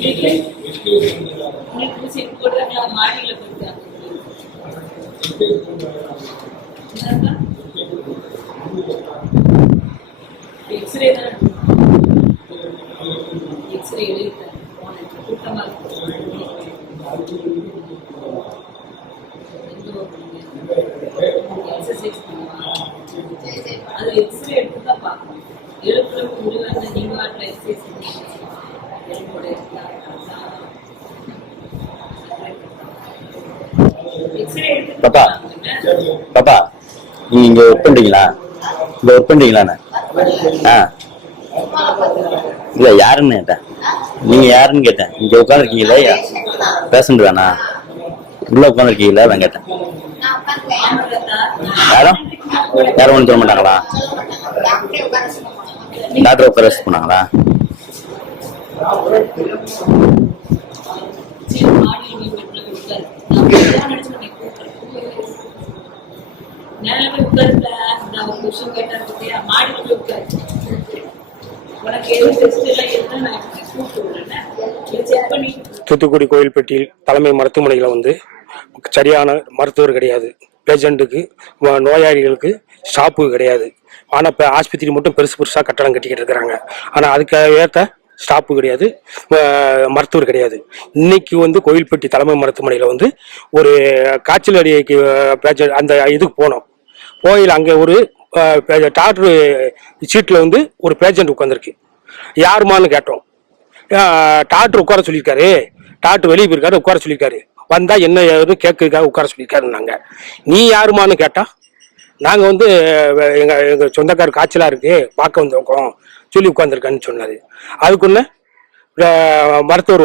X ray தான் x ray எழுதிட்டேன் கூட்டமா எக்ஸசைஸ் அது எக்ஸ்ரே எடுத்து தான் பார்க்கணும். எழுப்புற முடிவு நீங்க வாட்டில் எக்ஸசைஸ் பாப்பா பாப்பா நீங்க இங்க ஒர்க் பண்றீங்களா? இங்க ஒர்க் பண்றீங்களாண்ணே? இல்ல யாருன்னு கேட்டேன். நீங்க யாருன்னு கேட்டேன். இங்க உட்காந்துருக்கீங்களா? பேஷண்ட் தானா? உள்ள உட்காந்துருக்கீங்களா? நான் கேட்டேன். யாரும் யாரும் ஒன்றும் சொல்ல மாட்டாங்களா? டாக்டர் உட்கார வச்சு போனாங்களா? தூத்துக்குடி கோயில்பட்டியில் தலைமை மருத்துவமனையில் சரியான மருத்துவர் கிடையாது. பேஷண்ட்டுக்கு நோயாளிகளுக்கு ஸ்டாப்பு கிடையாது. ஆனால் இப்போ ஆஸ்பத்திரி மட்டும் பெருசாக கட்டடம் கட்டிக்கிட்டு இருக்கிறாங்க. ஆனால் அதுக்கு ஏற்ற ஸ்டாப்பு கிடையாது, மருத்துவர் கிடையாது. இன்னைக்கு கோயில்பட்டி தலைமை மருத்துவமனையில் ஒரு காய்ச்சல் அடிக்கு பேஷண்ட் அந்த இதுக்கு போனோம். கோயில் அங்கே ஒரு டாக்டர் சீட்டில் ஒரு பேஷண்ட் உட்காந்துருக்கு. யாருமான்னு கேட்டோம். டாக்டர் உட்கார சொல்லியிருக்காரு, டாக்டர் வெளியே போயிருக்காரு, உட்கார சொல்லியிருக்காரு. வந்தா என்ன கேட்கறதுக்காக உட்கார சொல்லியிருக்காருன்னாங்க. நீ யாருமான்னு கேட்டா நாங்கள் எங்க சொந்தக்காரர் காய்ச்சலா இருக்கு பார்க்க வந்திருக்கோம் சொல்லி உட்காந்துருக்கான்னு சொன்னாரு. அதுக்குள்ள மருத்துவர்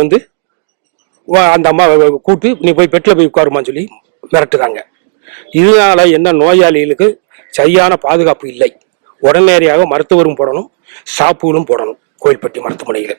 அந்த அம்மா கூட்டு நீ போய் பெட்டில் போய் உட்காருமான்னு சொல்லி மிரட்டுறாங்க. இதனால என்ன நோயாளிகளுக்கு சரியான பாதுகாப்பு இல்லை. உடனடியாக மருத்துவரும் போடணும், ஸ்டாப்புகளும் போடணும் கோயில்பட்டி மருத்துவமனையில்.